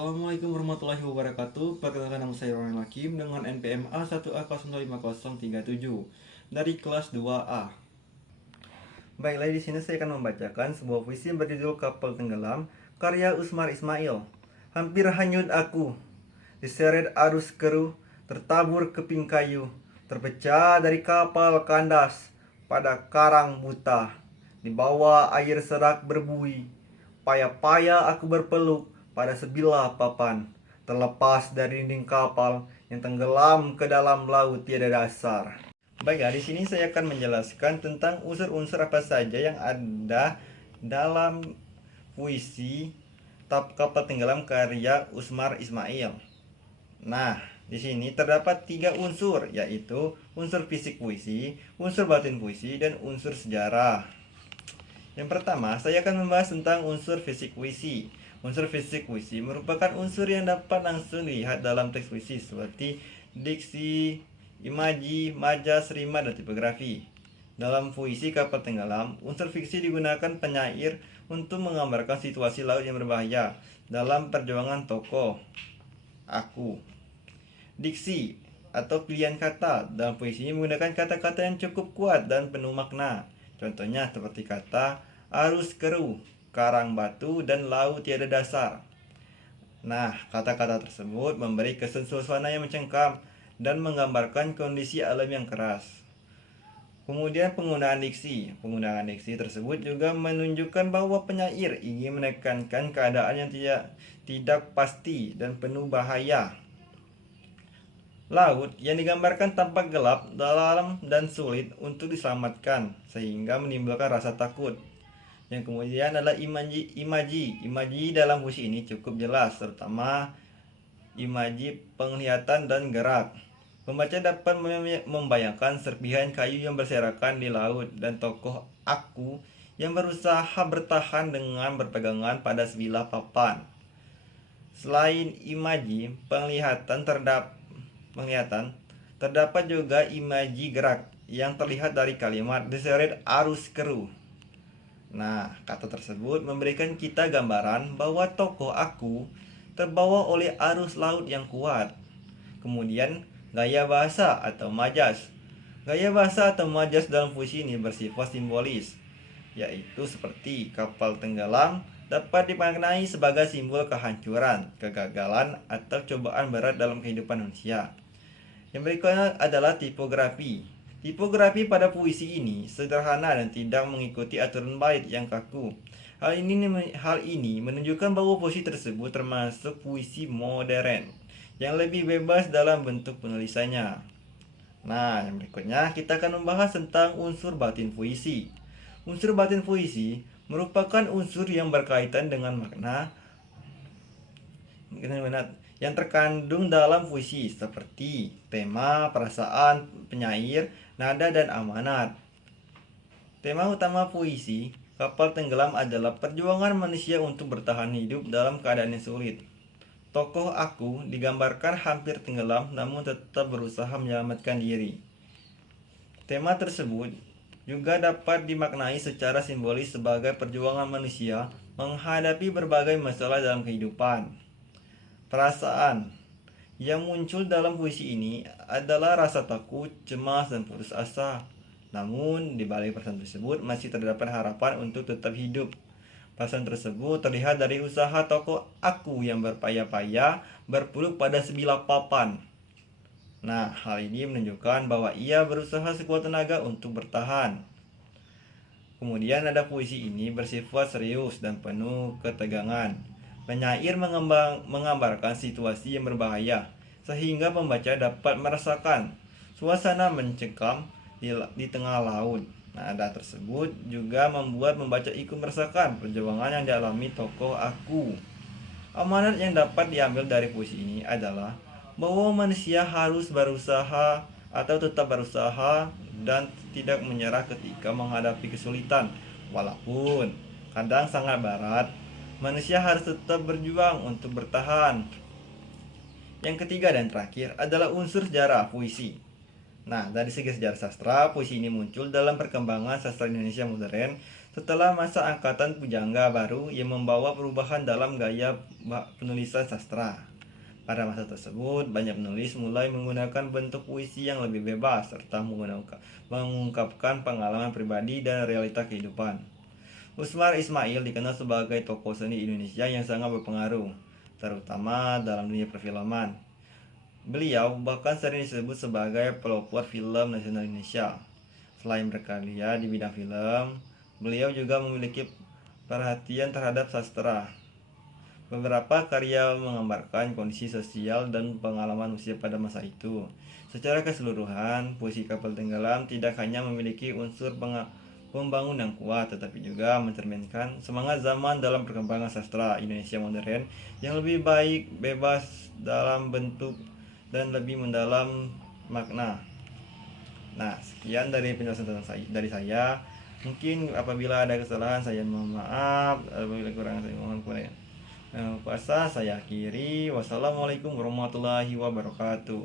Assalamualaikum warahmatullahi wabarakatuh. Perkenalkan, nama saya Ronel Hakim dengan NPM A1A05037 dari kelas 2A. Baiklah, di sini saya akan membacakan sebuah puisi yang berjudul Kapal Tenggelam karya Usmar Ismail. Hampir hanyut aku, diseret arus keruh, tertabur keping kayu, terpecah dari kapal kandas pada karang buta. Di bawah air serak berbuih, payah-payah aku berpeluk pada sebilah papan, terlepas dari dinding kapal yang tenggelam ke dalam laut tiada dasar. Baiklah, di sini saya akan menjelaskan tentang unsur-unsur apa saja yang ada dalam puisi Kapal Tenggelam karya Usmar Ismail. Nah, di sini terdapat 3 unsur, yaitu unsur fisik puisi, unsur batin puisi, dan unsur sejarah. Yang pertama, saya akan membahas tentang unsur fisik puisi. Unsur fisik puisi merupakan unsur yang dapat langsung dilihat dalam teks puisi seperti diksi, imaji, majas, rima, dan tipografi. Dalam puisi Kapal Tenggelam, unsur fiksi digunakan penyair untuk menggambarkan situasi laut yang berbahaya dalam perjuangan tokoh aku. Diksi atau pilihan kata dalam puisi ini menggunakan kata-kata yang cukup kuat dan penuh makna. Contohnya seperti kata arus keruh, karang batu, dan laut tiada dasar. Nah, kata-kata tersebut memberi kesan suasana yang mencengkam dan menggambarkan kondisi alam yang keras. Kemudian penggunaan diksi. Penggunaan diksi tersebut juga menunjukkan bahwa penyair ingin menekankan keadaan yang tidak pasti dan penuh bahaya. Laut yang digambarkan tampak gelap, dalam, dan sulit untuk diselamatkan, sehingga menimbulkan rasa takut. Yang kemudian adalah imaji. Imaji dalam puisi ini cukup jelas, terutama imaji penglihatan dan gerak. Pembaca dapat membayangkan serpihan kayu yang berserakan di laut dan tokoh aku yang berusaha bertahan dengan berpegangan pada sebilah papan. Selain imaji penglihatan, terdapat juga imaji gerak yang terlihat dari kalimat diseret arus keruh. Nah, kata tersebut memberikan kita gambaran bahwa tokoh aku terbawa oleh arus laut yang kuat. Kemudian, gaya bahasa atau majas. Gaya bahasa atau majas dalam puisi ini bersifat simbolis, yaitu seperti kapal tenggelam dapat dimaknai sebagai simbol kehancuran, kegagalan, atau cobaan berat dalam kehidupan manusia. Yang berikutnya adalah tipografi. Tipografi pada puisi ini sederhana dan tidak mengikuti aturan bait yang kaku. Hal ini menunjukkan bahwa puisi tersebut termasuk puisi modern yang lebih bebas dalam bentuk penulisannya. Nah, yang berikutnya kita akan membahas tentang unsur batin puisi. Unsur batin puisi merupakan unsur yang berkaitan dengan makna yang terkandung dalam puisi seperti tema, perasaan penyair, nada, dan amanat. Tema utama puisi Kapal Tenggelam adalah perjuangan manusia untuk bertahan hidup dalam keadaan yang sulit. Tokoh aku digambarkan hampir tenggelam namun tetap berusaha menyelamatkan diri. Tema tersebut juga dapat dimaknai secara simbolis sebagai perjuangan manusia menghadapi berbagai masalah dalam kehidupan. Perasaan yang muncul dalam puisi ini adalah rasa takut, cemas, dan putus asa. Namun, di balik perasaan tersebut masih terdapat harapan untuk tetap hidup. Perasaan tersebut terlihat dari usaha tokoh aku yang berpayah-payah berpeluk pada sebilah papan. Nah, hal ini menunjukkan bahwa ia berusaha sekuat tenaga untuk bertahan. Kemudian ada puisi ini bersifat serius dan penuh ketegangan. Penyair menggambarkan situasi yang berbahaya, sehingga pembaca dapat merasakan suasana mencekam di tengah laut. Nada tersebut juga membuat membaca ikut merasakan perjuangan yang dialami tokoh aku. Amanat yang dapat diambil dari puisi ini adalah bahwa manusia harus berusaha atau tetap berusaha dan tidak menyerah ketika menghadapi kesulitan. Walaupun kadang sangat berat, manusia harus tetap berjuang untuk bertahan. Yang ketiga dan terakhir adalah unsur sejarah puisi. Nah, dari segi sejarah sastra, puisi ini muncul dalam perkembangan sastra Indonesia modern Setelah masa angkatan pujangga baru yang membawa perubahan dalam gaya penulisan sastra. Pada masa tersebut, banyak penulis mulai menggunakan bentuk puisi yang lebih bebas serta mengungkapkan pengalaman pribadi dan realita kehidupan. Usmar Ismail dikenal sebagai tokoh seni Indonesia yang sangat berpengaruh, terutama dalam dunia perfilman. Beliau bahkan sering disebut sebagai pelopor film nasional Indonesia. Selain berkarya di bidang film, beliau juga memiliki perhatian terhadap sastra. Beberapa karya menggambarkan kondisi sosial dan pengalaman manusia pada masa itu. Secara keseluruhan, puisi Kapal Tenggelam tidak hanya memiliki unsur pembangun yang kuat, tetapi juga mencerminkan semangat zaman dalam perkembangan sastra Indonesia modern yang lebih baik, bebas dalam bentuk, dan lebih mendalam makna. Nah, sekian dari penjelasan dari saya. Mungkin apabila ada kesalahan saya mohon maaf, apabila kurang saya mohon kuasa saya akhiri. Wassalamualaikum warahmatullahi wabarakatuh.